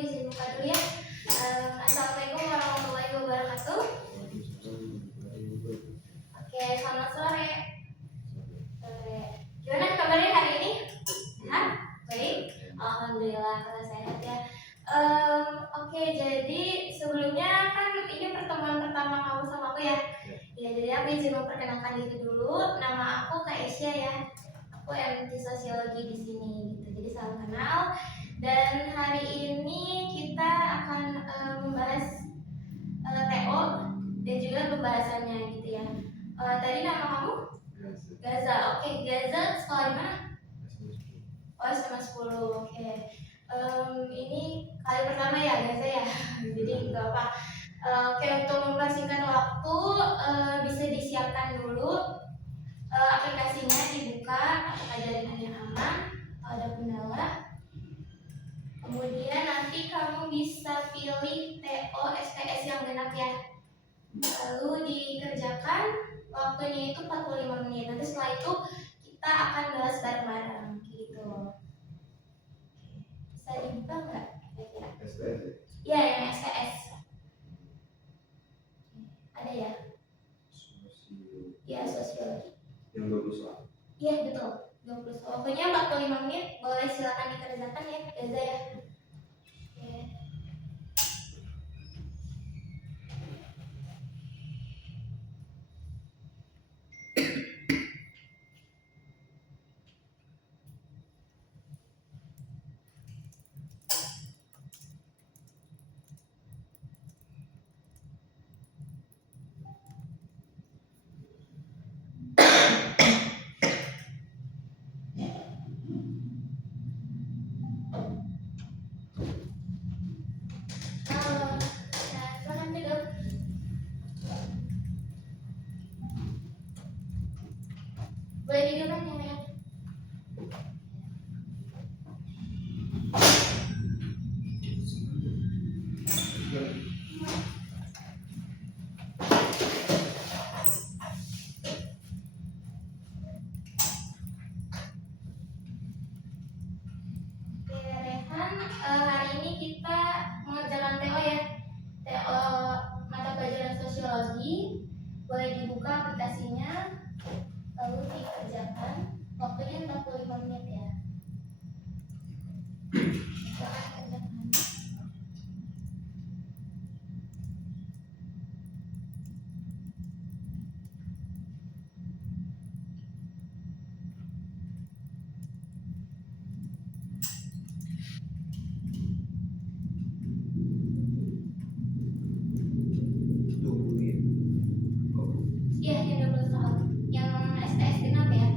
izin buka dulu ya. Assalamualaikum warahmatullahi wabarakatuh. Oke, selamat sore. Gimana kabarnya hari ini? Sehat? Baik? Alhamdulillah kalau sehat ya. Oke, jadi sebelumnya kan ini pertemuan pertama kamu sama aku ya. Ya, jadi aku izin memperkenalkan diri dulu. Nama aku Kak Esya ya. Aku MT Sosiologi di sini gitu. Jadi salam kenal. Dan hari ini kita akan membahas TO dan juga pembahasannya gitu ya. Tadi nama kamu? Gaza. Oke, Gaza sekolah di mana? Oh, SMA 10. Oke. Ini kali pertama ya Gaza ya. Jadi nggak apa. Oke, untuk mempersingkat waktu bisa disiapkan dulu aplikasinya, dibuka apakah jaringannya aman atau ada kendala. Kemudian nanti kamu bisa pilih TO STS yang genap ya. Lalu dikerjakan, waktunya itu 45 menit. Nanti setelah itu kita akan bahas bareng-bareng gitu. Bisa dibuka nggak kira-kira? STS? Iya, yang STS. Ada ya? Iya, sosiologi. Yang 20 soal? Iya, betul. 20 soal. Waktunya 45 menit. Boleh silakan dikerjakan ya, Gaza ya. Oke. Silakan duduk. Boleh diduduk yang lain. Rehan, hari ini kita mengerjakan TO ya. TO mata pelajaran sosiologi. Boleh dibuka aplikasinya, lalu dikerjakan. Waktunya 45 menit ya. Silakan kerjakan. Iya, yang 20 soal. Yang STS genap ya.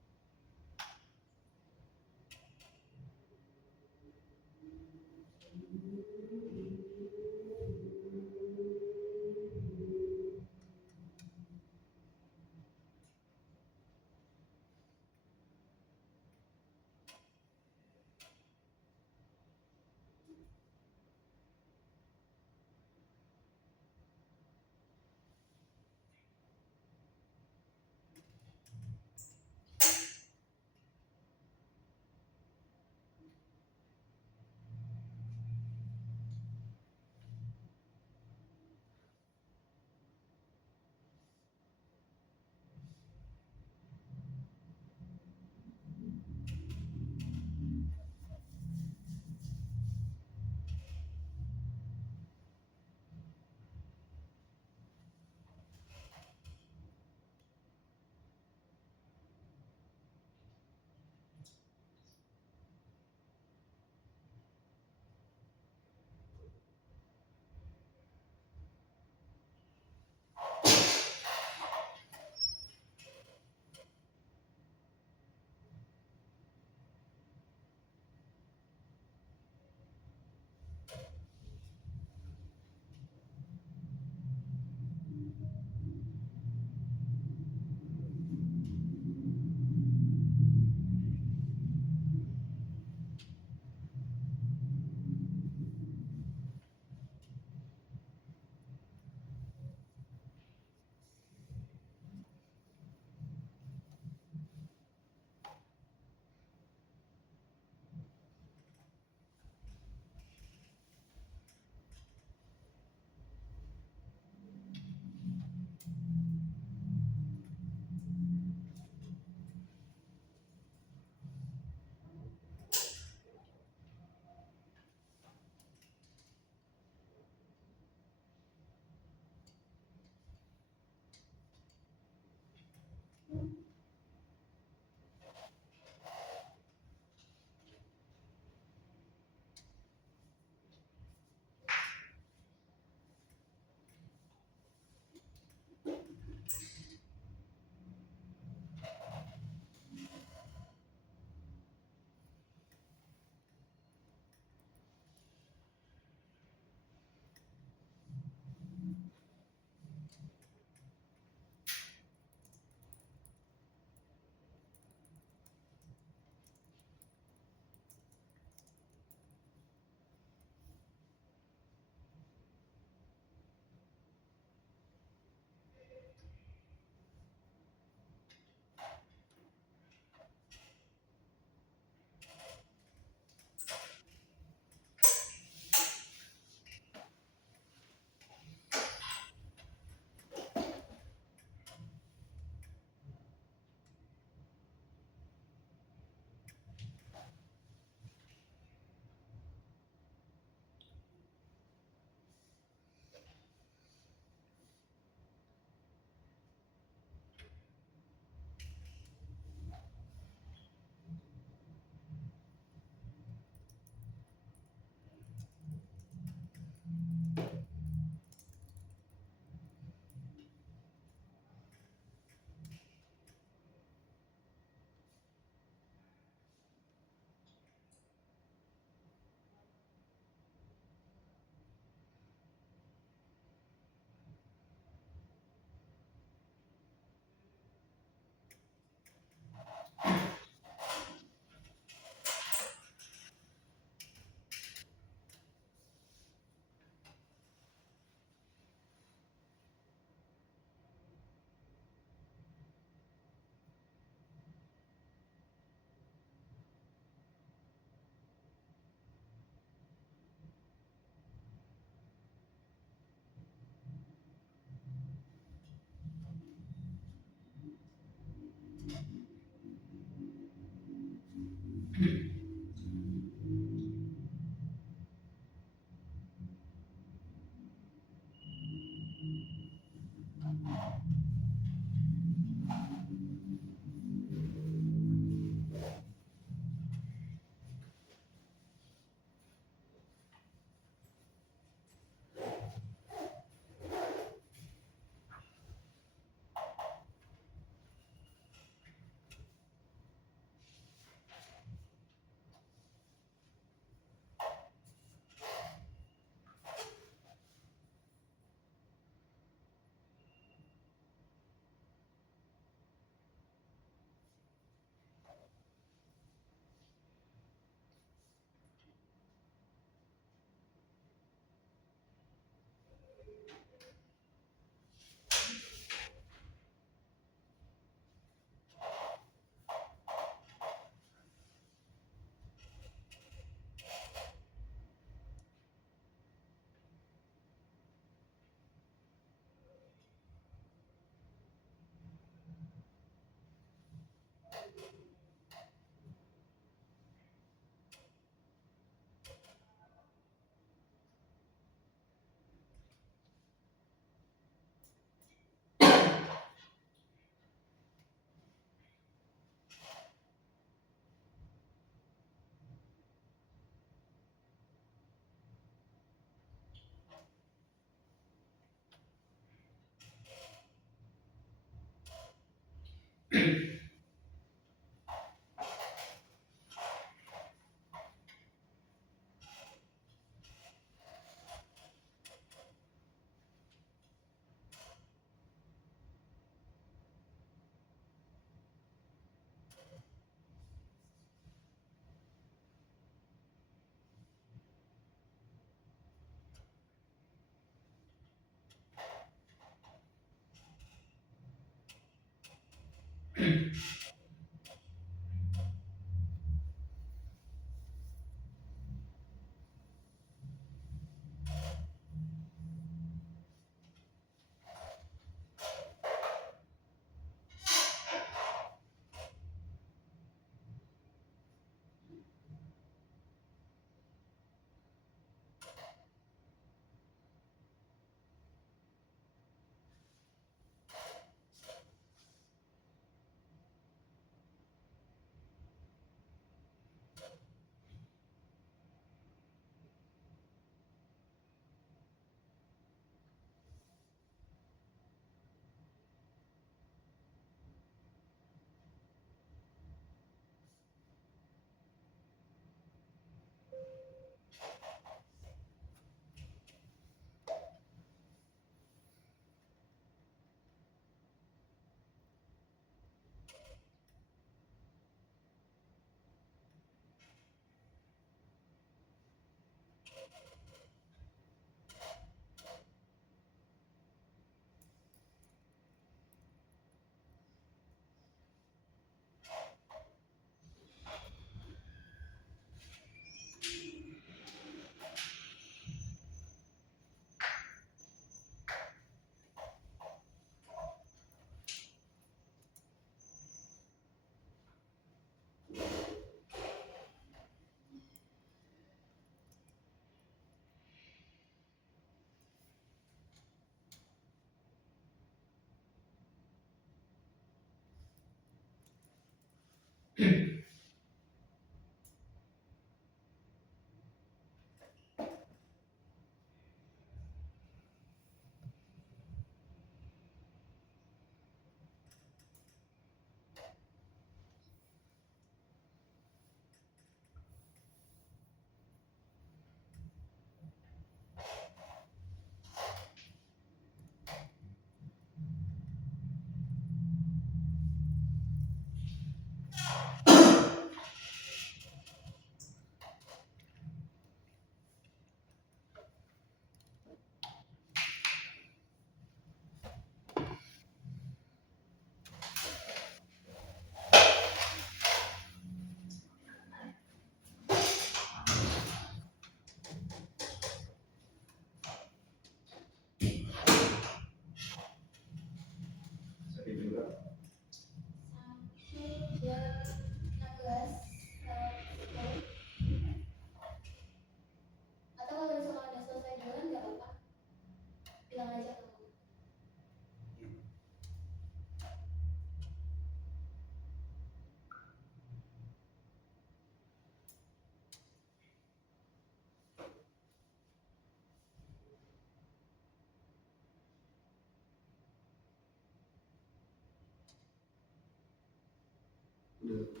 banyak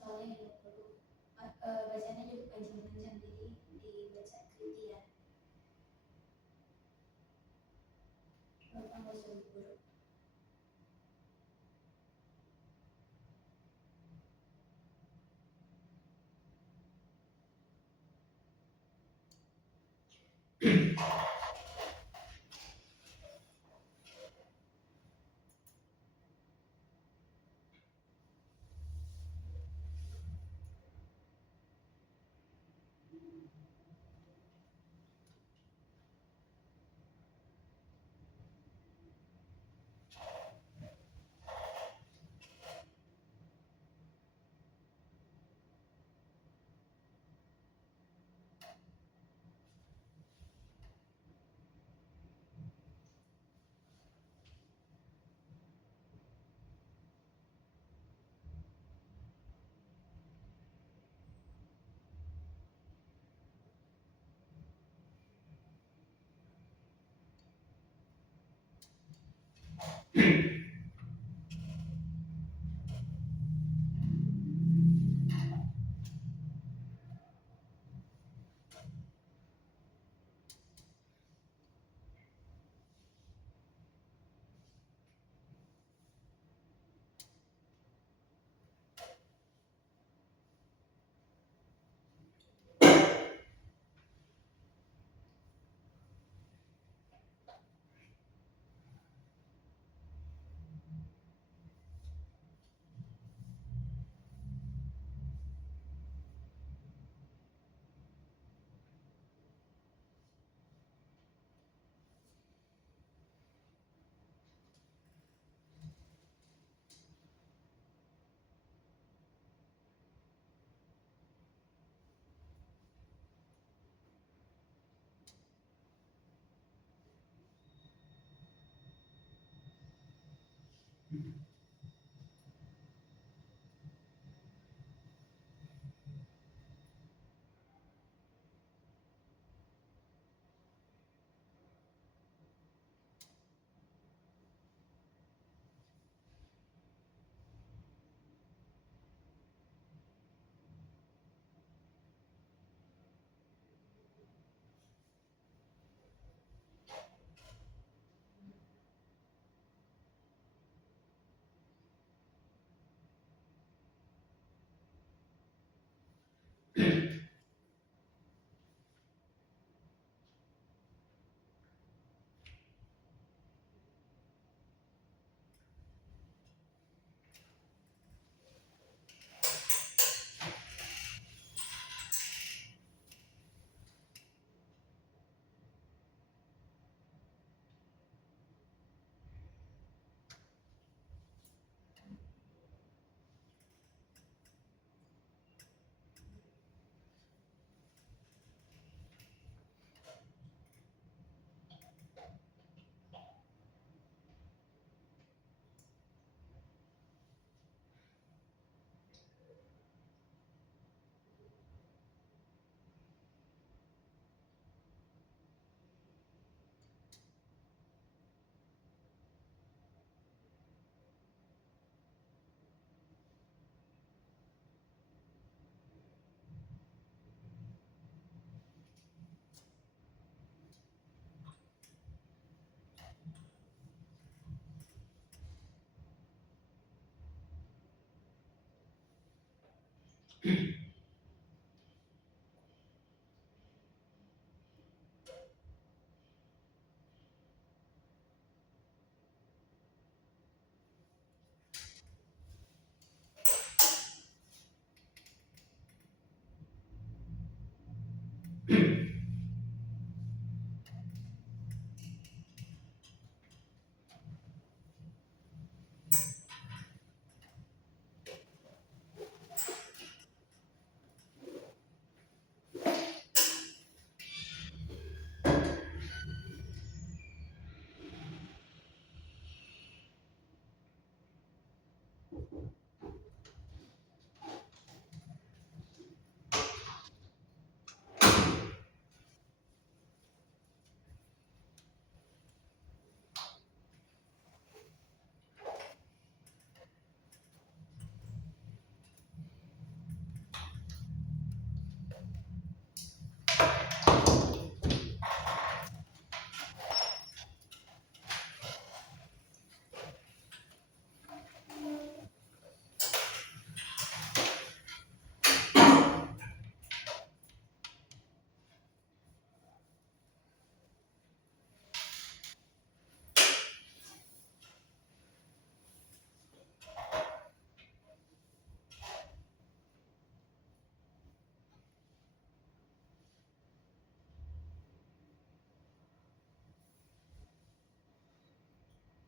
soalnya yang perlu bacanya juga panjang-panjang, jadi dibaca teliti ya, bapak nggak usah buru-buru.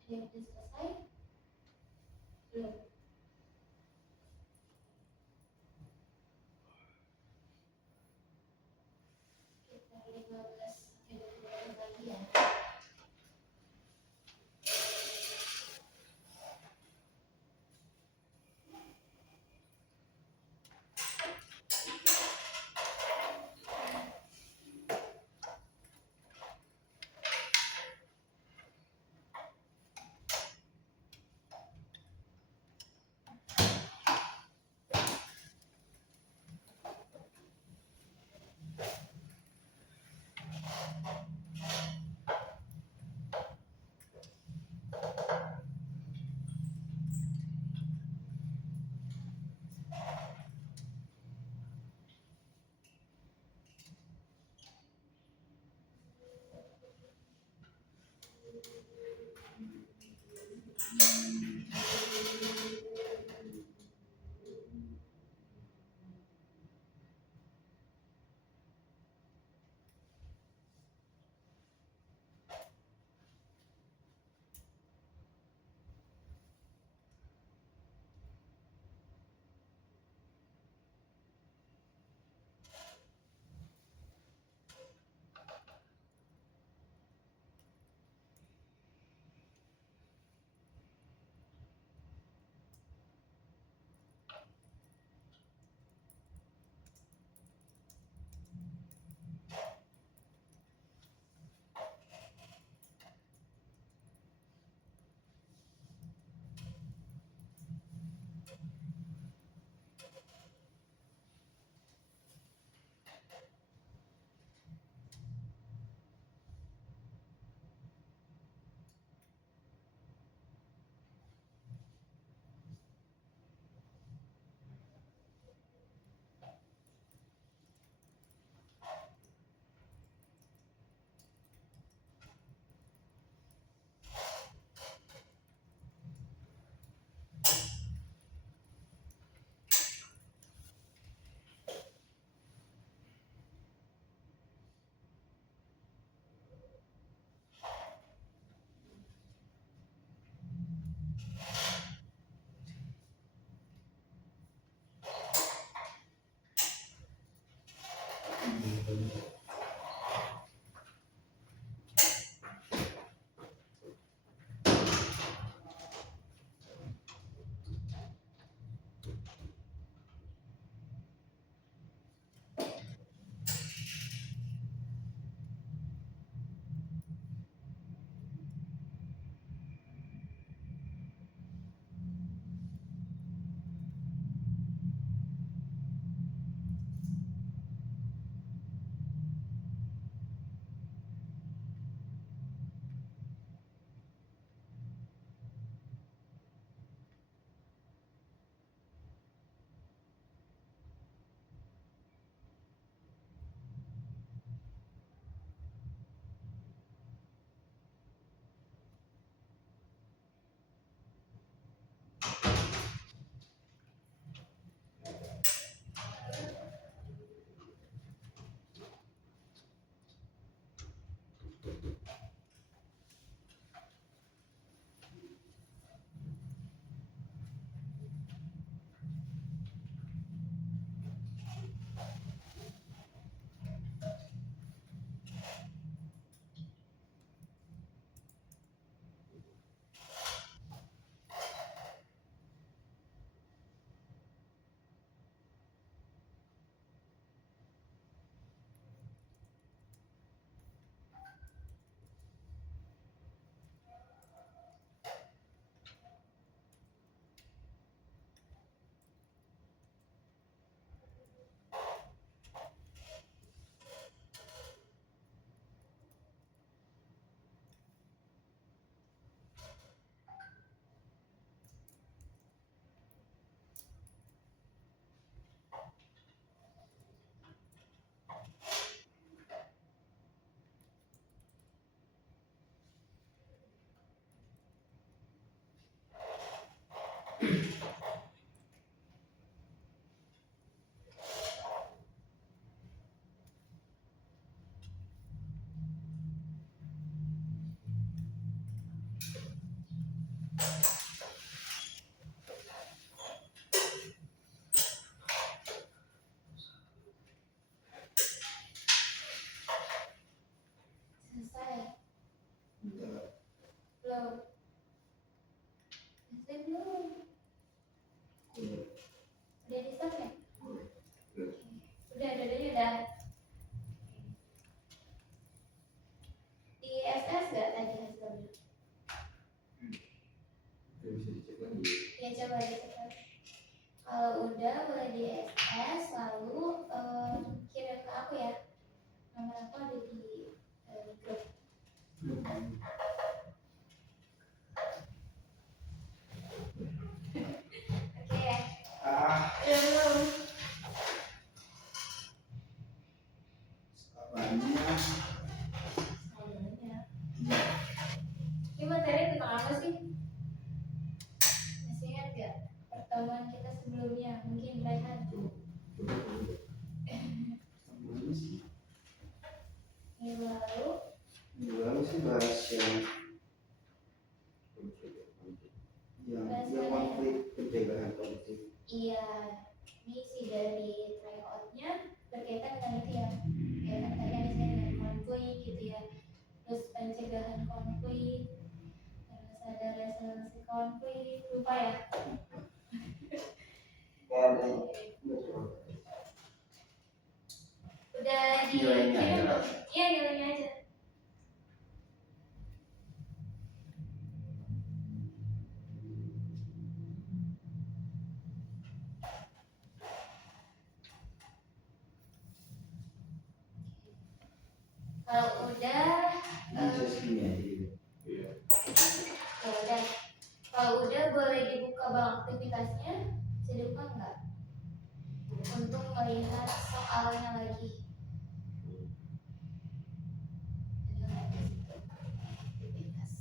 Ada yang udah selesai? Belum. Kita 15 sampai 20 menit lagi ya. Selesai? Belum? Selesai belum? Udah di stop ya? Udah. Di SS gak tadi hasilnya? Bisa dicek lagi. Ya coba dicek lagi. Kalau udah boleh di SS, lalu kirim ke aku ya. Nomor aku ada di grup. Oke. Udah belum? Ini materi tentang apa sih? Masih ingat gak pertemuan kita sebelumnya? Mungkin Raihan. Minggu lalu sih bahas yang konflik, pencegahan konflik. Iya, ini sih dari tryoutnya berkaitan dengan itu ya. Berkaitan tadi ada dengan konflik gitu ya. Terus pencegahan konflik, terus ada resolusi konflik, lupa ya. Udah di Nilainya aja. Iya, nilainya aja. Kalau udah Segini aja. ya udah. Kalau udah boleh dibuka bang aktivitasnya. Bisa dibuka nggak? Untuk melihat soalnya lagi. Aktivitas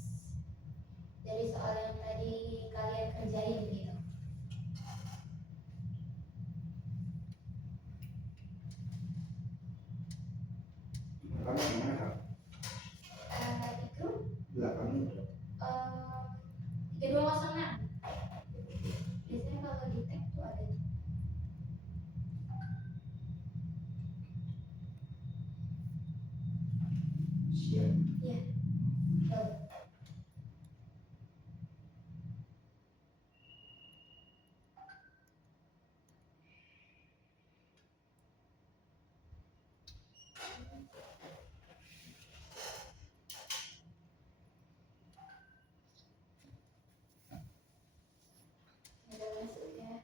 dari soal yang tadi kalian kerjain gitu. Kamu gimana kak? Itu Belakangnya 3206. Biasanya kalau di tag tuh ada tuh. siap. Iya. Tuh. Udah masuk ya.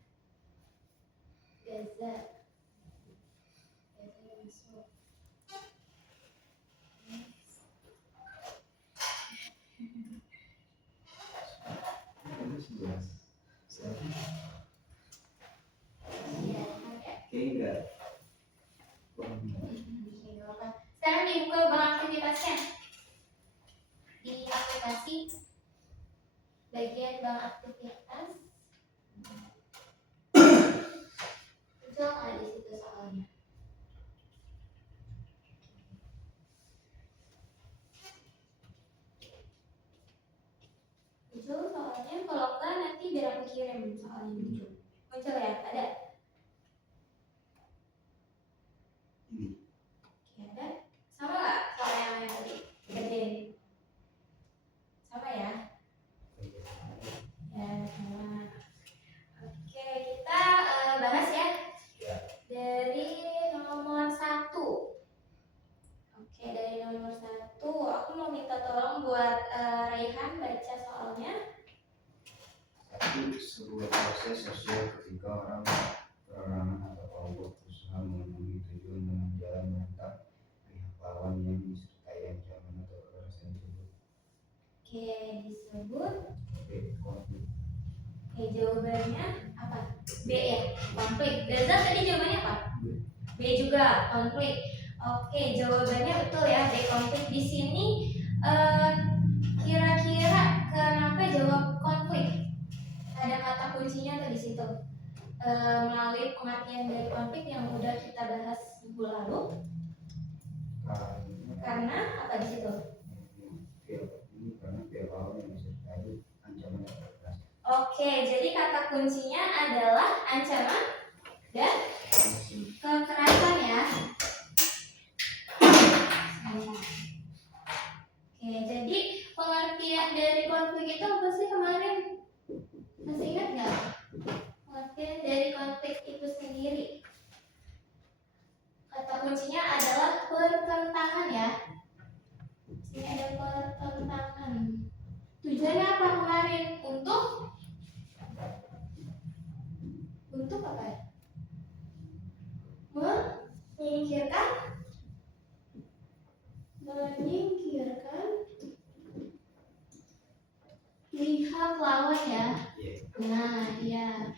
Gaza. Gaza masuk. Ini 11. Siapa? Iya, Kayaknya enggak. Sekarang dibuka bang aktivitasnya. Di aplikasi bagian bang aktivitas muncul nggak di situ soalnya? Muncul soalnya, kalau enggak nanti biar aku kirim soalnya muncul. Muncul ya, ada. Ini. Oke, ada. Sama nggak soalnya yang tadi kerjain? Sama ya? Ya, sama. Oke, kita bahas ya. Dari nomor 1. Oke, dari nomor 1, aku mau minta tolong buat Raihan baca soalnya. Satu, sebuah proses sosial ketika orang perorangan atau kelompok berusaha memenuhi tujuan dengan jalan menentang pihak lawan yang disertai ancaman atau kekerasan disebut. Oke, disebut. Konflik. Oke, jawabannya apa? B ya, konflik. Gaza tadi jawabannya apa? B juga, konflik. Oke, jawabannya betul ya, B konflik. Di sini kira-kira kenapa jawab konflik? Ada kata kuncinya tuh di situ. Melalui pengertian dari konflik yang udah kita bahas minggu lalu. Karena apa di situ? Karena pihak lawan yang disertai ancaman atau Oke, jadi kata kuncinya adalah ancaman dan kekerasan ya. Oke, jadi pengertian dari konflik itu apa sih kemarin? Masih ingat nggak? Pengertian dari konflik itu sendiri. Kata kuncinya adalah pertentangan ya. Ini ada pertentangan. Tujuannya apa kemarin? Untuk apa ya? Menyingkirkan pihak lawan ya. Nah, iya.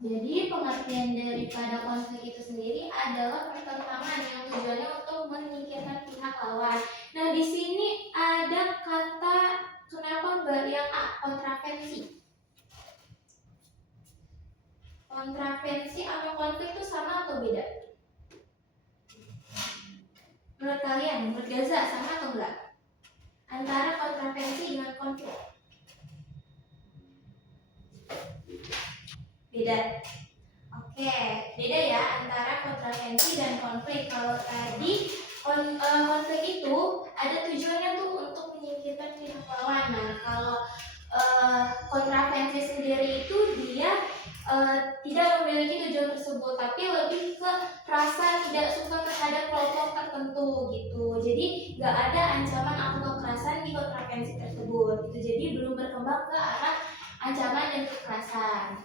Jadi pengertian daripada konflik itu sendiri adalah pertentangan yang tujuannya untuk menyingkirkan pihak lawan. Nah, di sini ada kata kenapa Mbak yang A, kontravensi. Kontravensi sama konflik itu sama atau beda? Menurut kalian, menurut Gaza sama atau enggak? Antara kontravensi dengan konflik. Beda. Oke, beda ya antara kontravensi dan konflik. Kalau tadi konflik itu ada tujuannya tuh untuk menyingkirkan pihak lawan. Nah, kalau kontravensi sendiri itu dia tidak memiliki tujuan tersebut, tapi lebih ke rasa tidak suka terhadap kelompok tertentu gitu. Jadi nggak ada ancaman atau kekerasan di kontravensi tersebut. Gitu. Jadi belum berkembang ke arah ancaman dan kekerasan.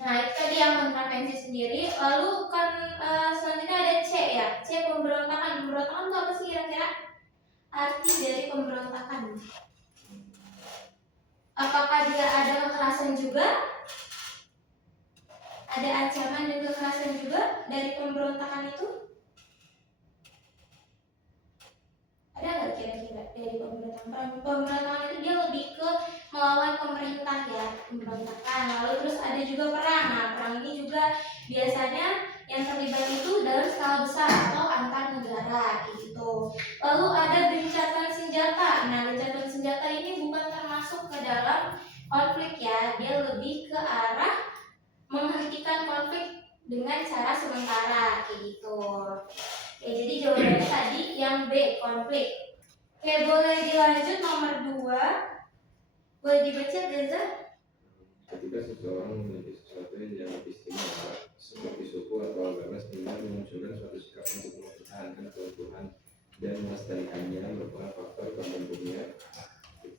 Nah, itu tadi yang kontravensi sendiri. Lalu kan selanjutnya ada C ya. C, pemberontakan. Pemberontakan itu apa sih kira-kira? Arti dari pemberontakan. Apakah dia ada kekerasan juga? Ada ancaman dan kekerasan juga dari pemberontakan itu? Ada nggak kira-kira dari pemberontakan? Pemberontakan itu dia lebih ke melawan pemerintah ya, pemberontakan. Lalu terus ada juga perang. Nah, perang ini juga biasanya yang terlibat itu dalam skala besar atau antar negara gitu. Lalu ada gencatan senjata. Nah, gencatan senjata ini bukan termasuk ke dalam konflik ya, dia lebih ke arah menghentikan konflik dengan cara sementara kayak gitu. Oke, jadi jawabannya tadi yang B, konflik. Oke, boleh dilanjut nomor 2. Boleh dibaca Gaza? Ketika seseorang memiliki sesuatu yang istimewa seperti suku atau agama sehingga memunculkan suatu sikap untuk mempertahankan keutuhan dan melestarikannya merupakan faktor pembentuknya.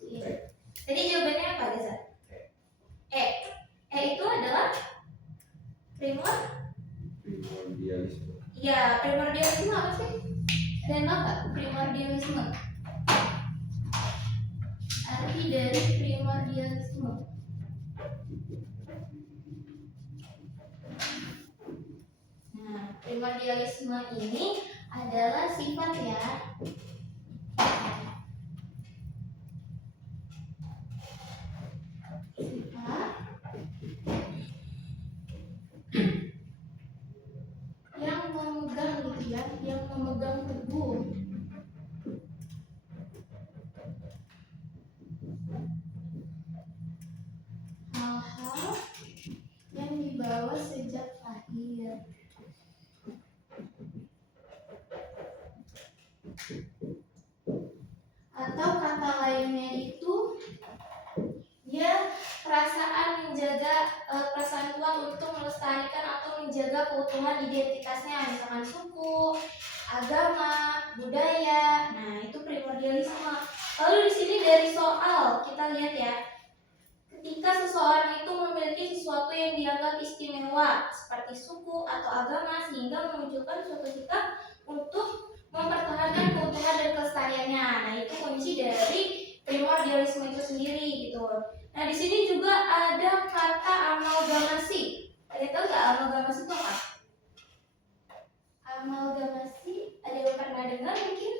Iya. Jadi jawabannya apa Gaza? E. E itu adalah primordialisme. Ya, primordialisme apa sih? Dan apa primordialisme? Arti dari primordialisme. Nah, primordialisme ini adalah sifat ya. Sifat yang memegang gitu ya, yang memegang teguh hal-hal yang dibawa sejak lahir. Atau kata lainnya itu dia perasaan menjaga perasaan kuat untuk melestarikan atau menjaga keutuhan identitasnya, misalkan suku, agama, budaya. Nah, itu primordialisme. Lalu di sini dari soal kita lihat ya. Ketika seseorang itu memiliki sesuatu yang dianggap istimewa seperti suku atau agama sehingga memunculkan suatu sikap untuk mempertahankan keutuhan dan kelestariannya. Nah, itu kunci dari primordialisme itu sendiri gitu. Nah, di sini juga ada kata amalgamasi. Ada tahu nggak amalgamasi itu apa? Amalgamasi, ada yang pernah dengar mungkin?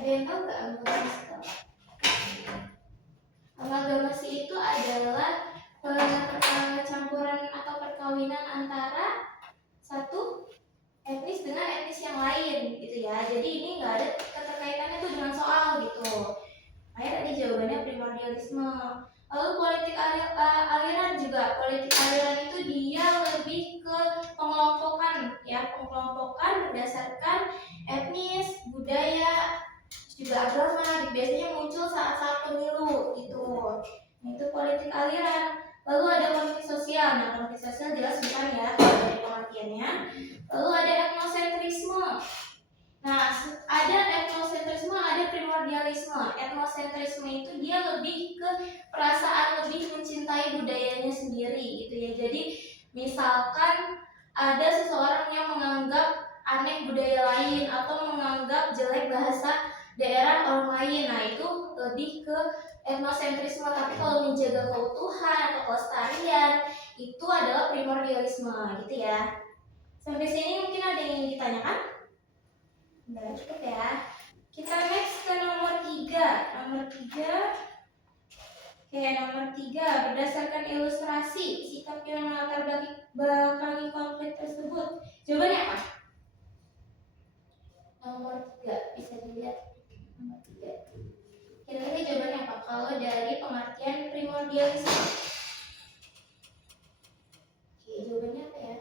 Ada yang tahu nggak amalgamasi itu apa? Amalgamasi itu adalah campuran atau perkawinan antara satu etnis dengan etnis yang lain gitu ya. Jadi ini nggak ada keterkaitannya tuh dengan soal gitu. primordialisme. Lalu politik aliran juga. Politik aliran itu dia lebih ke pengelompokan ya, pengelompokan berdasarkan etnis, budaya, juga agama. Biasanya muncul saat-saat pemilu gitu. Itu politik aliran. Lalu ada konflik sosial. Nah, konflik sosial jelas bukan ya kalau dari pengertiannya. Lalu ada etnosentrisme. Nah, ada etnosentrisme, ada primordialisme. Etnosentrisme itu dia lebih ke perasaan lebih mencintai budayanya sendiri gitu ya. Jadi misalkan ada seseorang yang menganggap aneh budaya lain atau menganggap jelek bahasa daerah orang lain. Nah, itu lebih ke etnosentrisme. Tapi kalau menjaga keutuhan atau kelestarian itu adalah primordialisme gitu ya. Sampai sini mungkin ada yang ingin ditanyakan? Udah cukup ya. Kita next ke nomor 3. Nomor 3. Oke, nomor 3. Berdasarkan ilustrasi, sikap yang melatar belakangi konflik tersebut. Jawabannya apa? Nomor 3. Bisa dilihat. Nomor 3. Kira-kira jawabannya apa? Kalau dari pengertian primordialisme. Oke, jawabannya apa ya?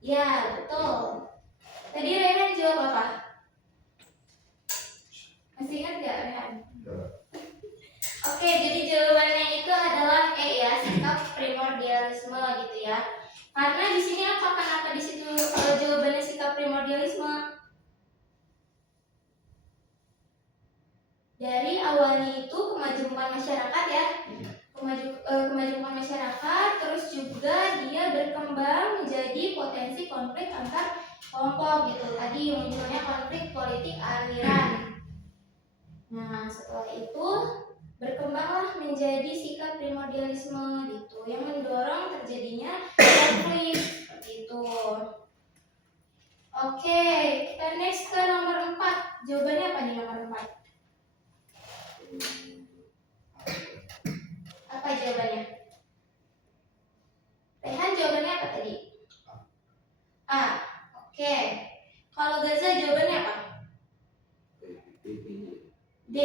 Ya, betul. Tadi Rehan jawab apa? Masih ingat gak Rehan? Oke, jadi jawabannya itu adalah E ya, sikap primordialisme gitu ya. Karena di sini apa? Kenapa di situ jawabannya sikap primordialisme? Dari awalnya itu kemajuan masyarakat ya, kemajuan masyarakat, terus juga dia berkembang menjadi potensi konflik antar kelompok gitu. Tadi munculnya konflik politik aliran. Nah, setelah itu berkembanglah menjadi sikap primordialisme gitu yang mendorong terjadinya konflik seperti itu. Oke, kita next ke nomor 4. Jawabannya apa nih nomor 4? Apa jawabannya? Rehan jawabannya apa tadi? A. Oke. Kalau Gaza jawabannya apa? D.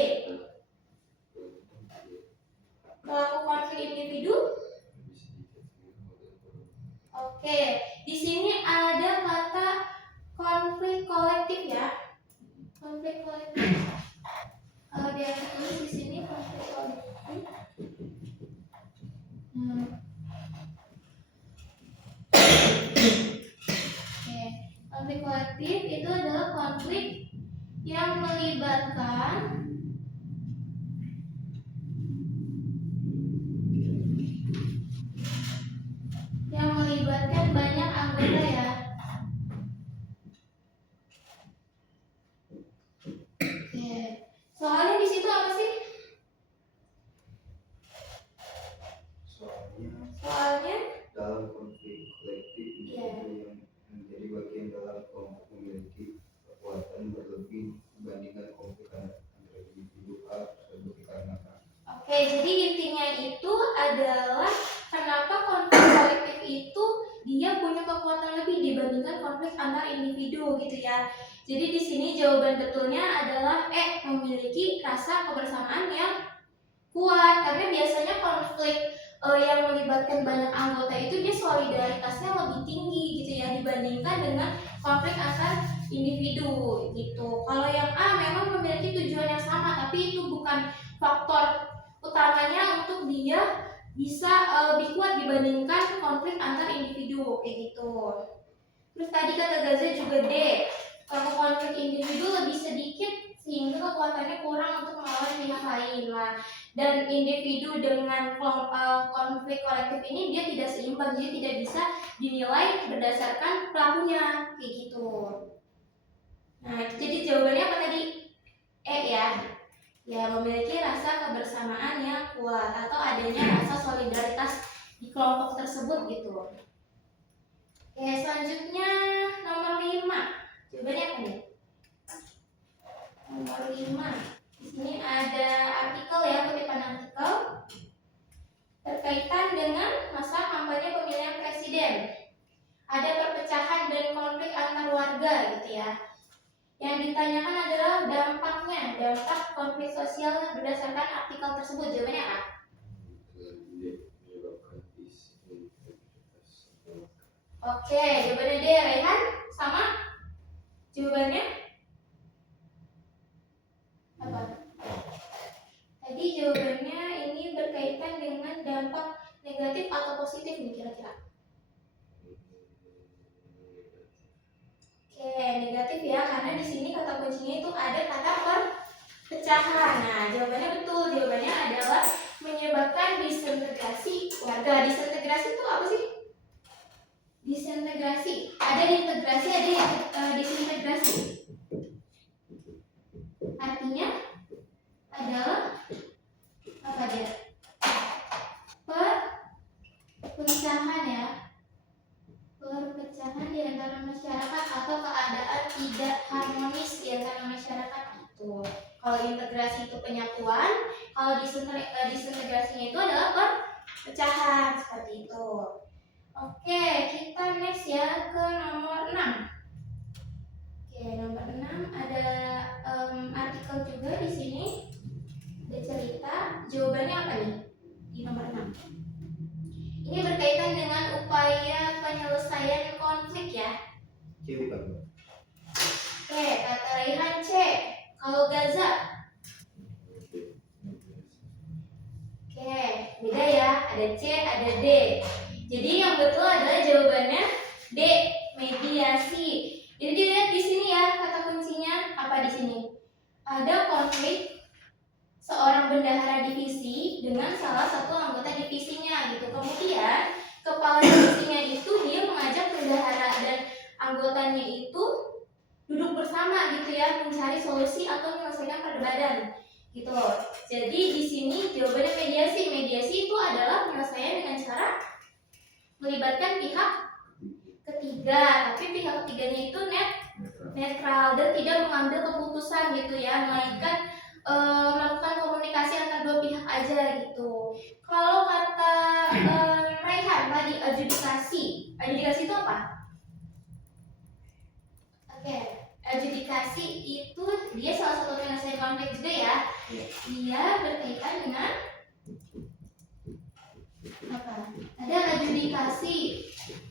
Pelaku konflik individu? Oke. Di sini ada kata konflik kolektif ya. Konflik kolektif. Kalau dia tulis di sini konflik kolektif. Oke. Konflik kolektif itu adalah konflik yang melibatkan banyak anggota ya. Oke. Soalnya di situ apa sih? Soalnya dalam konflik kolektif yang menjadi bagian dalam kelompok memiliki kekuatan berlebih dibandingkan konflik antara individu tersebut dikarenakan. Oke, jadi intinya itu adalah kenapa konflik kolektif itu dia punya kekuatan lebih dibandingkan konflik antar individu gitu ya. Jadi di sini jawaban betulnya adalah memiliki rasa kebersamaan yang kuat, karena biasanya konflik yang melibatkan banyak anggota itu dia solidaritasnya lebih tinggi gitu ya dibandingkan dengan konflik antar individu gitu. Kalau yang A memang memiliki tujuan yang sama, tapi itu bukan faktor utamanya untuk dia bisa lebih kuat dibandingkan konflik antar individu kayak gitu. Terus tadi kata Gaza juga D, kalau konflik individu lebih sedikit sehingga kekuatannya kurang untuk melawan pihak lain lah. Dan individu dengan konflik kolektif ini dia tidak seimbang, jadi tidak bisa dinilai berdasarkan pelakunya kayak gitu. Nah, jadi jawabannya apa tadi? E ya. Ya, memiliki rasa kebersamaan yang kuat atau adanya rasa solidaritas di kelompok tersebut gitu. Oke, selanjutnya nomor 5. Jawabannya apa nih? Nomor 5. Di sini ada artikel ya, kutipan artikel terkaitan dengan masa kampanye pemilihan presiden. Ada perpecahan dan konflik antar warga gitu ya. Yang ditanyakan adalah dampaknya, dampak konflik sosial berdasarkan artikel tersebut. Jawabannya apa? Menyebabkan disintegritas. Oke, jawabannya D. Raihan sama? Jawabannya apa? Tadi jawabannya ini berkaitan dengan dampak negatif atau positif nih kira-kira. Oke, negatif ya, karena di sini kata kuncinya itu ada kata perpecahan. Nah, jawabannya betul. Jawabannya adalah menyebabkan disintegrasi warga. Disintegrasi itu apa sih? Disintegrasi. Ada integrasi, ada disintegrasi. Artinya adalah apa dia? Perpecahan ya. Perpecahan di antara masyarakat atau keadaan tidak harmonis di antara masyarakat itu. Kalau integrasi itu penyatuan, kalau disintegrasinya itu adalah perpecahan seperti itu. Oke, kita next ya ke nomor 6. Oke, nomor 6 ada artikel juga di sini. Ada cerita. Jawabannya apa nih? Di nomor 6. Ini berkaitan dengan upaya penyelesaian konflik ya. C bukan? Oke, kata Raihan C. Kalau Gaza? Oke, beda ya. Ada C, ada D. Jadi yang betul adalah jawabannya D, mediasi. Jadi dilihat di sini ya, kata kuncinya apa di sini? Ada konflik seorang bendahara divisi dengan salah satu anggota divisinya gitu. Kemudian kepala divisinya itu dia mengajak bendahara dan anggotanya itu duduk bersama gitu ya, mencari solusi atau menyelesaikan perdebatan gitu. Jadi di sini jawabannya mediasi. Mediasi itu adalah penyelesaian dengan cara melibatkan pihak ketiga, tapi pihak ketiganya itu netral dan tidak mengambil keputusan gitu ya, melainkan melakukan komunikasi antar dua pihak aja gitu. Kalau kata Raihan tadi adjudikasi itu apa? Oke, adjudikasi itu dia salah satu penyelesaian konflik juga ya. Dia berkaitan dengan apa? Ada adjudikasi,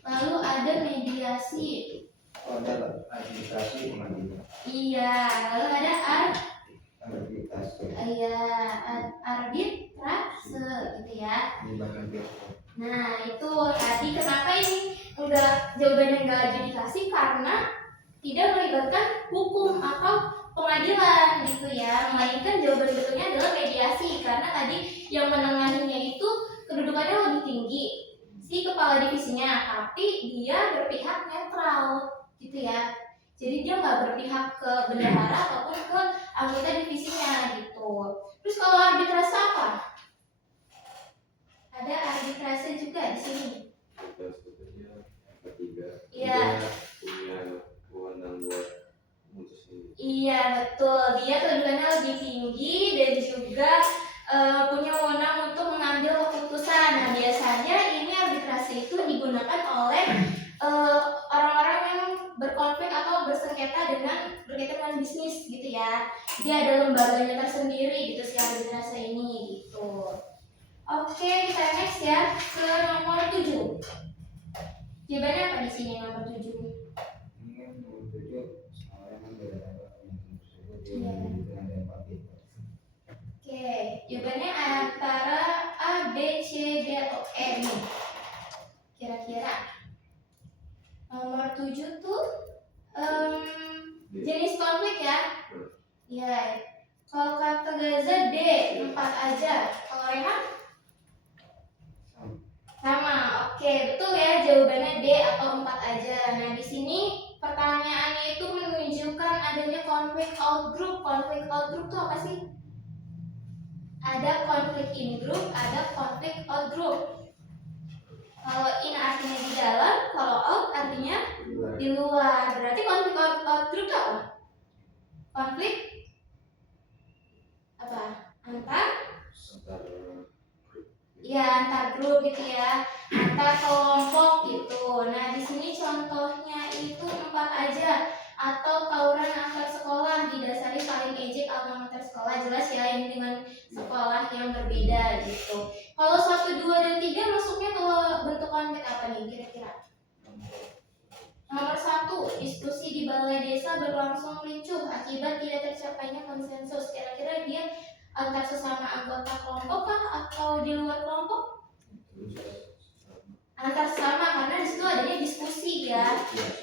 lalu ada mediasi. Oh, ada administrasi pengadilan. Iya, lalu ada Administrasi. arbitrase gitu ya. Melibatkan pihak. Nah itu tadi kenapa ini jawabannya enggak adjudikasi, karena tidak melibatkan hukum atau pengadilan gitu ya, melainkan jawaban betulnya adalah mediasi, karena tadi yang menanganinya itu kedudukannya lebih tinggi si kepala divisinya, tapi dia berpihak netral gitu ya. Jadi dia nggak berpihak ke bendahara ataupun ke anggota divisinya gitu. Terus kalau arbitrase apa? Ada arbitrase juga di sini. Sebetulnya yang ketiga, Iya. Dia punya wewenang buat memutuskan. Iya betul, dia kedudukannya lebih tinggi dan juga punya wewenang untuk mengambil keputusan. Nah biasanya ini arbitrase itu digunakan oleh orang-orang yang berkonflik atau bersengketa berkaitan dengan bisnis gitu ya. Dia ada lembaganya tersendiri gitu si arbitrase ini gitu. Oke, kita next ya ke nomor 7. Jawabannya apa di sini nomor 7? Ini kan nomor 7 seorang yang berdasarkan pernyataan tersebut dia Iya. menunjukkan ada empat pihak. Oke, jawabannya antara A, B, C, D atau E nih. Kira-kira nomor 7 tuh jenis konflik ya. Iya. Kalau kata Gaza D 4 aja. Kalau Rehan? Sama. Oke, betul ya jawabannya D atau 4 aja. Nah, di sini pertanyaannya itu menunjukkan adanya konflik outgroup. Konflik outgroup itu apa sih? Ada konflik in group, ada konflik outgroup. Kalau in artinya di dalam, kalau out artinya di luar. Berarti konflik outgroup itu apa? Konflik apa? Antar grup gitu ya, antar kelompok gitu. Nah di sini contohnya itu 4 aja. atau tawuran antar sekolah didasari saling ejek alma mater sekolah. Jelas ya, ini dengan sekolah yang berbeda gitu. Kalau 1, 2, dan 3 masuknya ke bentuk konflik apa nih kira-kira? Nomor 1, diskusi di balai desa berlangsung ricuh akibat tidak tercapainya konsensus. Kira-kira dia antar sesama anggota kelompok kah atau di luar kelompok? Antar sesama, karena di situ adanya diskusi ya.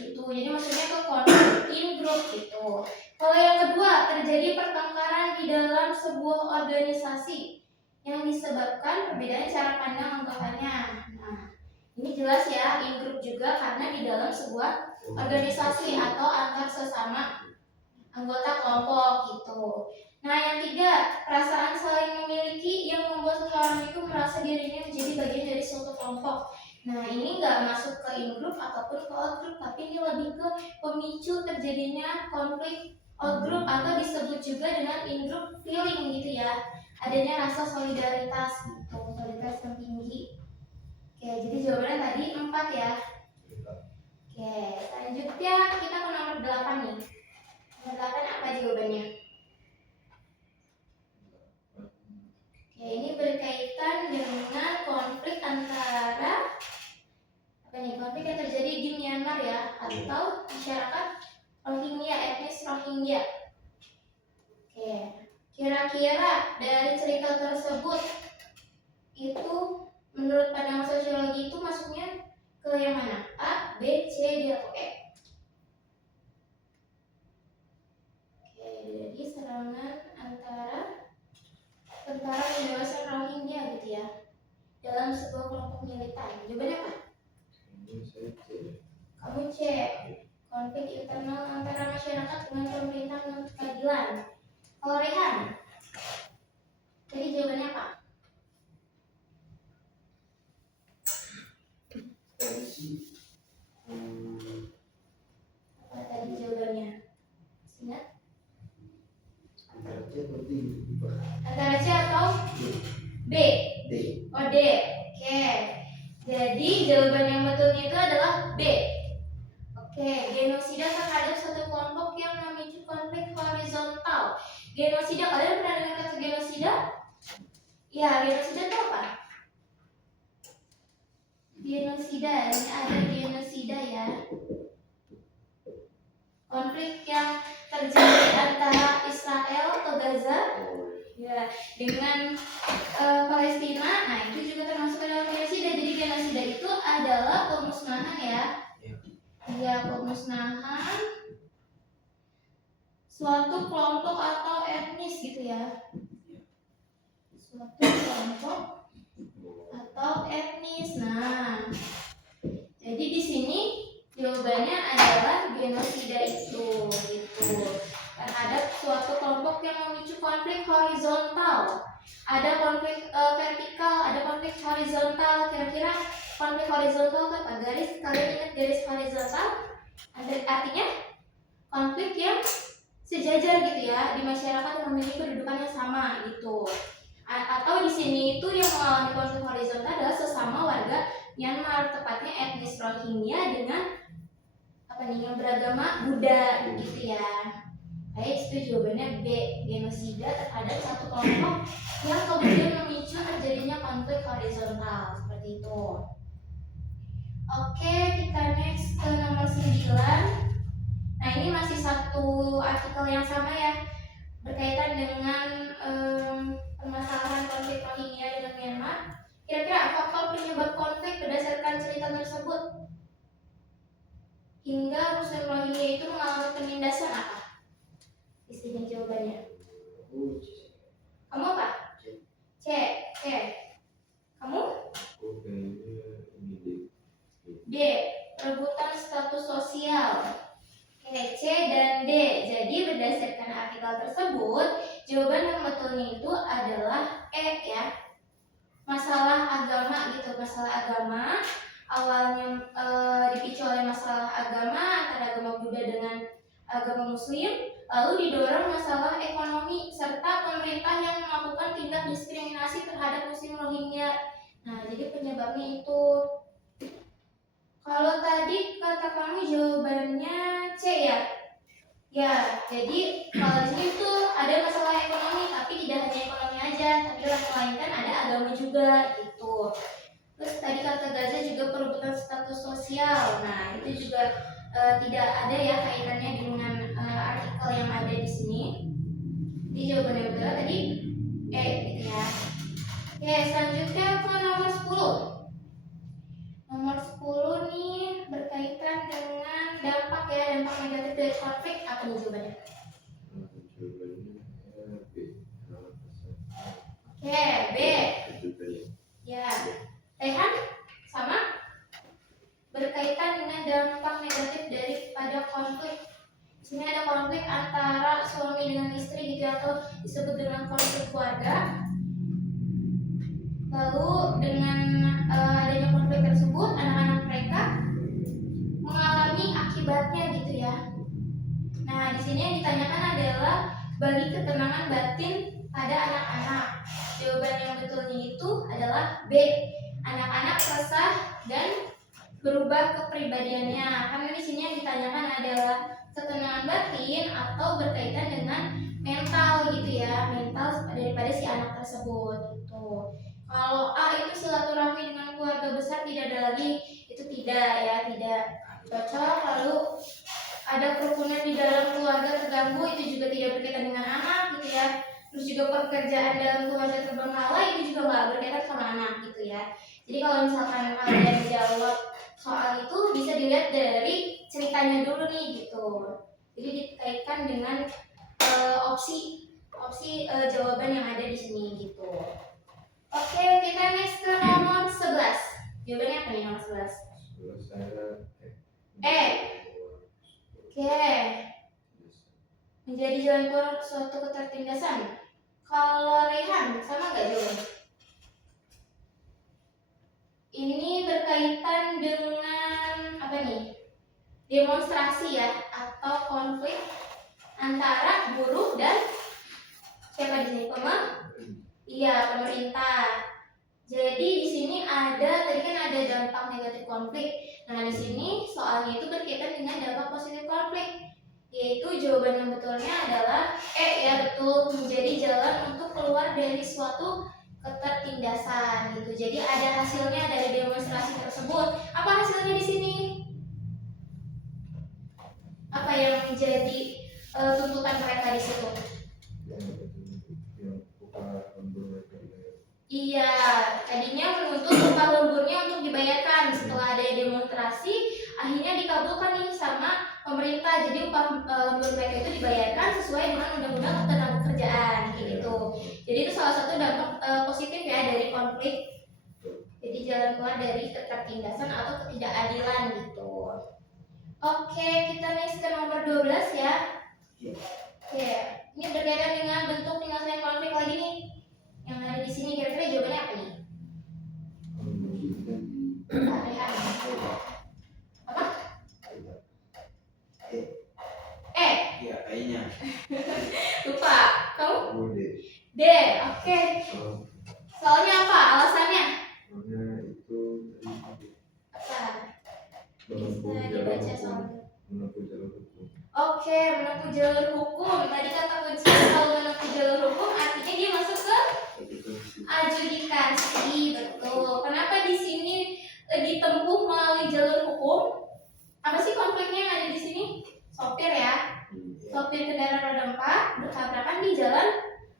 Itu jadi maksudnya ke konflik in group gitu. Kalau yang kedua, terjadi pertengkaran di dalam sebuah organisasi yang disebabkan perbedaan cara pandang anggotanya. Nah, ini jelas ya, in group juga karena di dalam sebuah organisasi atau antar sesama anggota kelompok gitu. Nah, yang 3, perasaan saling memiliki yang membuat seseorang itu merasa dirinya menjadi bagian dari suatu kelompok. Nah, ini nggak masuk ke in group ataupun ke out group, tapi ini lebih ke pemicu terjadinya konflik out group atau disebut juga dengan in group feeling gitu ya. Adanya rasa solidaritas gitu, solidaritas yang tinggi. Oke, jadi jawabannya tadi 4 ya. Oke, selanjutnya kita ke nomor 8 nih. Nomor 8 apa jawabannya? Oke, ini berkaitan dengan konflik antara konflik yang terjadi di Myanmar ya, atau masyarakat Rohingya, etnis Rohingya. Oke, kira-kira dari cerita tersebut itu menurut pandangan sosiologi itu masuknya ke yang mana? A, B, C, D, atau E? Oke, jadi serangan antara tentara pembebasan Rohingya gitu ya dalam sebuah kelompok militan. Jawabannya apa? Kamu C. Konflik internal antara masyarakat dengan pemerintah menuntut keadilan. Kalau Rehan, jadi jawabannya apa? Apa tadi jawabannya? Ingat? Antara C atau D? Antara C atau B? D. Oh, D. Oke. Jadi jawaban yang betulnya itu adalah B. Oke, genosida terhadap satu kelompok yang memicu konflik horizontal. Genosida, kalian pernah dengar kata genosida? Ya, genosida itu apa? Genosida, ini ada genosida ya. Konflik yang terjadi antara Israel atau Gaza ya dengan Palestina. Nah, itu juga termasuk dalam genosida. Jadi genosida itu adalah pemusnahan ya. Ya, pemusnahan suatu kelompok atau etnis gitu ya. Suatu kelompok atau etnis. Nah, jadi di sini jawabannya adalah genosida itu gitu. Terhadap suatu kelompok yang memicu konflik horizontal. Ada konflik vertikal, ada konflik horizontal. Kira-kira konflik horizontal itu apa? Garis, kalian ingat garis horizontal? Artinya konflik yang sejajar gitu ya di masyarakat yang memiliki kedudukan yang sama gitu. Atau di sini itu yang mengalami konflik horizontal adalah sesama warga Myanmar, tepatnya etnis Rohingya dengan yang beragama Buddha gitu ya. Baik, itu jawabannya B, genosida terhadap satu kelompok yang kemudian memicu terjadinya konflik horizontal seperti itu. Oke, kita next ke nomor 9. Nah, ini masih satu artikel yang sama ya, berkaitan dengan permasalahan konflik Rohingya dengan Myanmar. Kira-kira faktor penyebab konflik berdasarkan cerita tersebut hingga Muslim Rohingya itu mengalami penindasan apa? Di sini jawabannya. Kamu apa? C. C. Kamu? D. Perebutan status sosial. Oke, C dan D. Jadi berdasarkan artikel tersebut, jawaban yang betulnya itu adalah E ya. Masalah agama gitu, masalah agama. Awalnya dipicu oleh masalah agama antara agama Buddha dengan agama Muslim, lalu didorong masalah ekonomi serta pemerintah yang melakukan tindak diskriminasi terhadap Muslim Rohingya. Nah, jadi penyebabnya itu. Kalau tadi kata kamu jawabannya C ya. Ya, jadi kalau di sini tuh ada masalah ekonomi, tapi tidak hanya ekonomi aja, tapi melainkan ada agama juga gitu. Terus tadi kata Gaza juga perebutan status sosial. Nah, itu juga tidak ada ya kaitannya dengan artikel yang ada di sini. Jadi jawabannya betul tadi gitu ya. Oke, selanjutnya ke nomor 10. Nomor 10 nih berkaitan dengan dampak negatif dari konflik. Apa nih jawabannya? Oke, B. Ya, Rehan sama berkaitan dengan dampak negatif daripada konflik. Di sini ada konflik antara suami dengan istri gitu atau disebut dengan konflik keluarga. Lalu dengan adanya konflik tersebut, anak-anak mereka mengalami akibatnya gitu ya. Nah, di sini yang ditanyakan adalah bagi ketenangan batin pada anak-anak. Jawaban yang betulnya itu adalah B. Anak-anak resah dan berubah kepribadiannya. Karena di sini yang ditanyakan adalah ketenangan batin atau berkaitan dengan mental gitu ya, mental daripada si anak tersebut gitu. Kalau A itu silaturahmi dengan keluarga besar tidak ada lagi, itu tidak ya, tidak cocok. Lalu ada kerukunan di dalam keluarga terganggu, itu juga tidak berkaitan dengan anak gitu ya. Terus juga pekerjaan dalam keluarga terbengkalai, itu juga nggak berkaitan sama anak gitu ya. Jadi kalau misalkan kalian menjawab soal itu bisa dilihat dari ceritanya dulu nih gitu. Jadi dikaitkan dengan opsi jawaban yang ada di sini gitu. Oke, kita next ke nomor 11. Jawabannya apa nih nomor 11? Oke. Menjadi jalan keluar suatu ketertindasan. Kalau Rehan sama nggak jawabannya? Ini berkaitan dengan apa nih? Demonstrasi ya atau konflik antara buruh dan siapa di sini? Pemerintah. Jadi di sini tadi kan ada dampak negatif konflik. Nah, di sini soalnya itu berkaitan dengan dampak positif konflik. Yaitu jawaban yang betulnya adalah ya betul, menjadi jalan untuk keluar dari suatu ketertindasan gitu. Jadi ada hasilnya dari demonstrasi tersebut. Apa hasilnya di sini? Apa yang menjadi tuntutan mereka di situ? Iya, tadinya menuntut upah lemburnya untuk dibayarkan. Setelah ada demonstrasi, akhirnya dikabulkan nih sama pemerintah. Jadi upah lembur mereka itu dibayarkan sesuai dengan undang-undang ketenagakerjaan gitu. Jadi itu salah satu dampak positif ya dari konflik. Jadi jalan keluar dari ketertindasan atau ketidakadilan gitu. Oke, kita next ke nomor 12 ya. Oke, ini berkaitan dengan bentuk penyelesaian konflik lagi nih. Yang ada di sini kira-kira jawabannya apa nih? Apa? Ya, kayaknya. Lupa. Kamu? D. Oke. Soalnya apa? Alasannya? Itu Apa? Bisa dibaca soalnya. menempuh jalur hukum. Oke, menempuh jalur hukum. Tadi kata kunci kalau menempuh jalur hukum artinya dia masuk ke adjudikasi, betul. Kenapa di sini ditempuh melalui jalur hukum? Apa sih konfliknya yang ada di sini? Sopir ya, sopir kendaraan roda 4 bertabrakan di jalan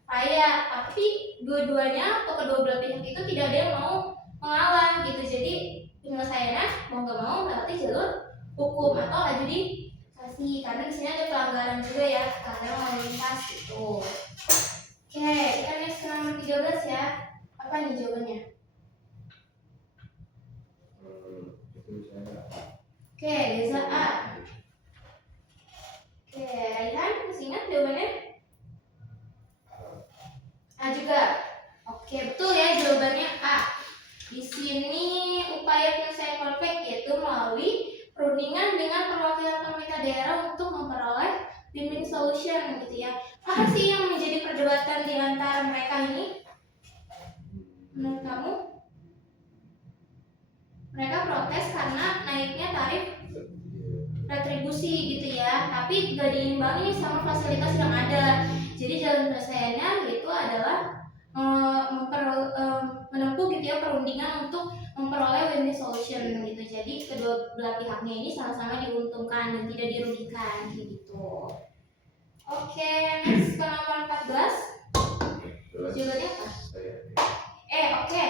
raya, tapi dua-duanya atau kedua belah pihak itu tidak ada yang mau mengalah gitu. Jadi penyelesaiannya mau nggak mau melewati jalur hukum atau adjudikasi, karena di sini ada pelanggaran juga ya, pelanggaran lalu lintas gitu. Oke, kita next ke nomor 13 ya. Apa nih jawabannya? Itu saya. Oke, Gaza A. Oke, Raihan masih ingat jawabannya? A juga. Oke, betul ya jawabannya A. Di sini upaya penyelesaian konflik yaitu melalui perundingan dengan perwakilan pemerintah daerah untuk memperoleh win-win solution gitu ya. Apa sih yang menjadi perdebatan di antara mereka ini? Menurut kamu? Mereka protes karena naiknya tarif retribusi gitu ya. tapi gak diimbangi sama fasilitas yang ada. Jadi jalan penyelesaiannya itu adalah menempuh gitu ya perundingan untuk memperoleh win-win solution gitu. Jadi kedua belah pihaknya ini sama-sama diuntungkan dan tidak dirugikan gitu. Oke, next ke nomor 14. Jawabannya apa? Oke.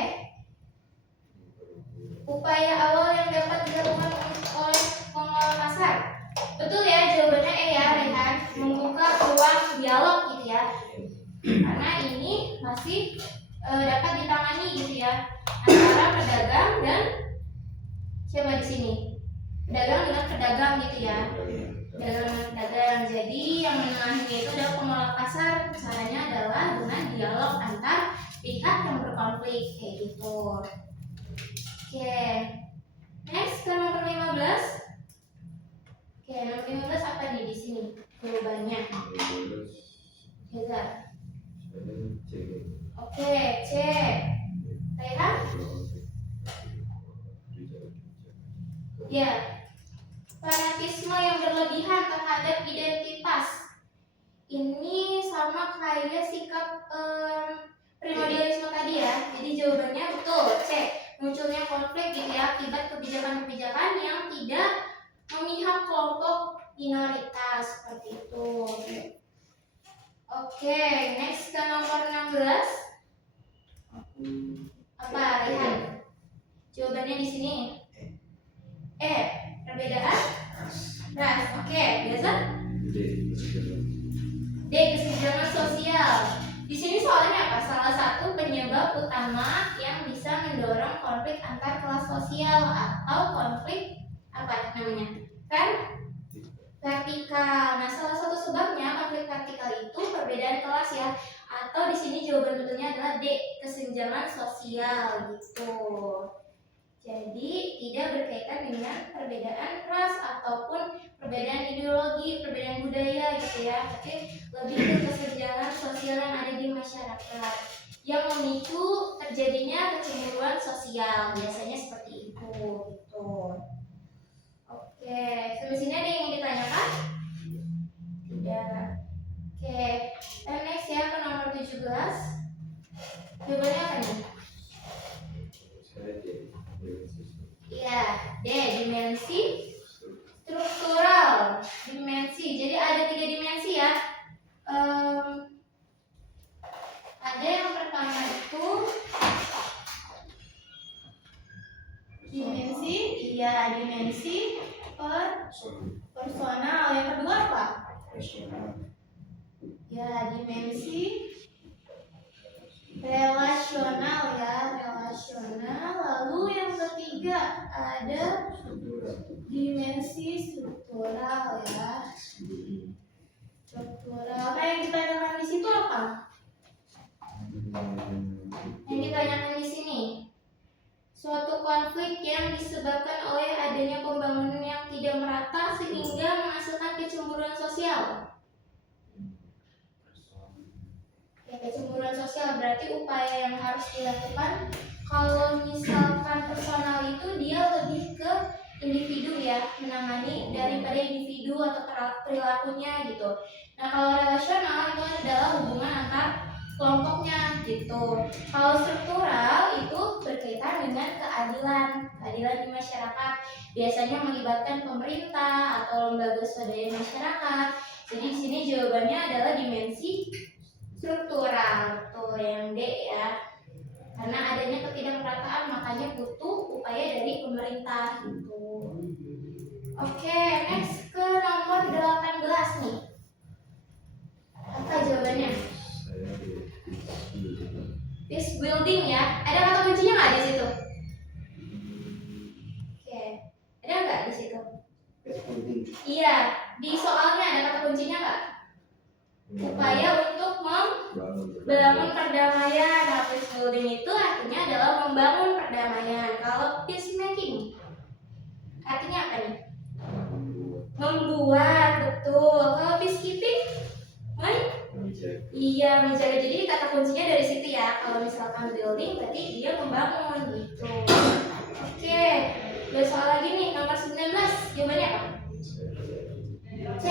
Upaya awal yang dapat dilakukan oleh pengelola pasar. Betul ya, jawabannya ya, Rehan. Membuka ruang dialog gitu ya. Karena ini masih dapat ditangani gitu ya antara pedagang dan siapa di sini? Pedagang dengan pedagang gitu ya. Pedagang dengan pedagang. Jadi yang menengahinya itu adalah pengelola pasar. Caranya adalah dengan dialog antar pihak yang berkonflik kayak gitu. Oke. Next ke nomor 15. Oke, nomor 15 apa nih di sini? Jawabannya. Cezar. Oke, C. Rehan? Ya. Fanatisme yang berlebihan terhadap identitas. Ini sama kayak sikap primordialisme tadi ya. Jadi jawabannya betul, C. Munculnya konflik gitu ya akibat kebijakan-kebijakan yang tidak memihak kelompok minoritas seperti itu. Oke, next ke nomor 16. Apa, Rehan? Jawabannya di sini. Perbedaan ras. Oke, biasa. D, kesenjangan sosial. Di sini soalnya apa? Salah satu penyebab utama yang bisa mendorong konflik antar kelas sosial atau konflik apa namanya? Kan? Vertikal. Nah, salah satu sebabnya konflik vertikal itu perbedaan kelas ya. Atau di sini jawaban betulnya adalah D, kesenjangan sosial gitu. Jadi tidak berkaitan dengan perbedaan ras ataupun perbedaan ideologi, perbedaan budaya gitu ya. Tapi lebih ke kesenjangan sosial yang ada di masyarakat yang memicu terjadinya kecemburuan sosial. Biasanya seperti itu gitu. Oke, sampai sini ada yang ingin ditanyakan? Tidak. Oke, dan next ya ke nomor 17. Jawabannya apa nih? Iya, D, dimensi struktural. Dimensi, jadi ada 3 dimensi ya. Ada yang pertama itu dimensi, dimensi personal. Yang kedua apa? Ya, dimensi relasional ya, relasional. Lalu yang ketiga ada dimensi struktural ya. Struktural. Apa yang ditanyakan di situ apa? Yang ditanyakan di sini, suatu konflik yang disebabkan oleh adanya pembangunan yang tidak merata sehingga menghasilkan kecemburuan sosial. Ya, kecemburuan sosial berarti upaya yang harus dilakukan. Kalau misalkan personal itu dia lebih ke individu ya, menangani daripada individu atau perilakunya gitu. Nah, kalau relasional itu adalah hubungan antar kelompoknya gitu. Kalau struktural itu berkaitan dengan keadilan di masyarakat. Biasanya melibatkan pemerintah atau lembaga swadaya masyarakat. Jadi di sini jawabannya adalah dimensi struktural, tuh yang D ya. Karena adanya ketidakmerataan makanya butuh upaya dari pemerintah gitu. Oke, next ke nomor 18 nih. Apa jawabannya? Peace building ya. Ada kata kuncinya nggak di situ? Oke, ada nggak di situ? Iya, di soalnya ada kata kuncinya nggak? Upaya untuk membangun perdamaian. Nah, peace building itu artinya adalah membangun perdamaian. Kalau peacemaking artinya apa nih? Membuat, betul. Kalau peacekeeping, iya menjaga. Jadi kata kuncinya dari situ ya. Kalau misalkan building berarti dia membangun gitu. Oke, ada soal lagi nih nomor 19. Jawabannya apa? C.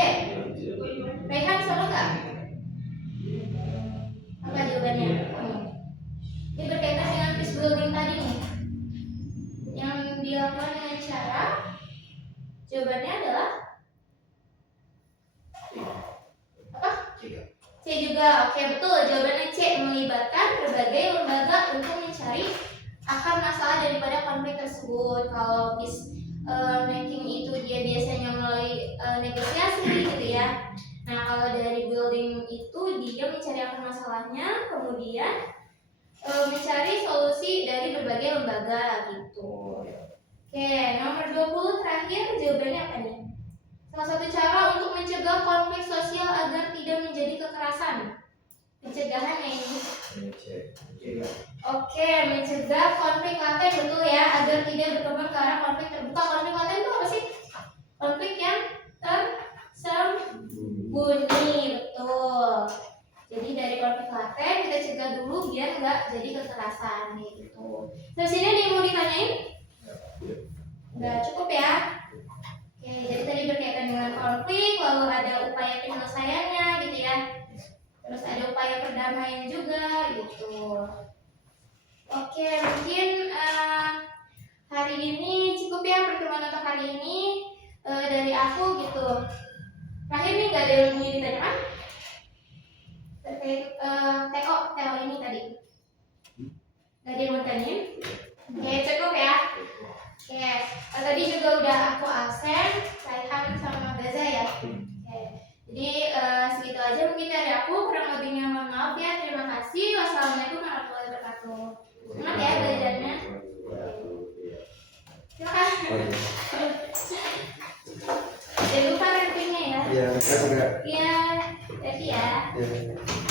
Iya. C juga, oke betul. Jawabannya C, melibatkan berbagai lembaga untuk mencari akar masalah daripada konflik tersebut. Kalau peace making itu dia biasanya melalui negosiasi gitu ya. Nah kalau dari building itu dia mencari akar masalahnya, kemudian mencari solusi dari berbagai lembaga gitu. Oke, nomor 20 terakhir jawabannya apa nih? Salah satu cara untuk mencegah konflik sosial agar tidak menjadi kekerasan. Pencegahannya ini. Iya. Oke, mencegah konflik laten betul ya, agar tidak berkembang ke arah konflik terbuka. Konflik laten itu apa sih? Konflik yang tersembunyi, betul. Jadi dari konflik laten kita cegah dulu biar nggak jadi kekerasan gitu. Terus ini ada yang mau ditanyain? Nggak cukup ya? Oke, jadi tadi berkaitan dengan konflik, lalu ada upaya penyelesaiannya gitu ya. Terus ada upaya perdamaian juga gitu. Oke, mungkin hari ini cukup ya pertemuan untuk hari ini dari aku gitu. Terakhir nih nggak ada yang mau ditanyakan? Terkait TO ini tadi. Nggak ada yang mau ditanyain? Oke, cukup ya. Oke, tadi juga udah aku absen, Raihan sama Gaza ya. Oke, jadi segitu aja mungkin dari aku. Kurang lebihnya mohon maaf ya. Terima kasih. Wassalamualaikum warahmatullahi wabarakatuh. Semangat ya belajarnya. Terima kasih. Jangan lupa rankingnya ya. Iya, terima kasih Kak. Iya, thank you ya. Iya.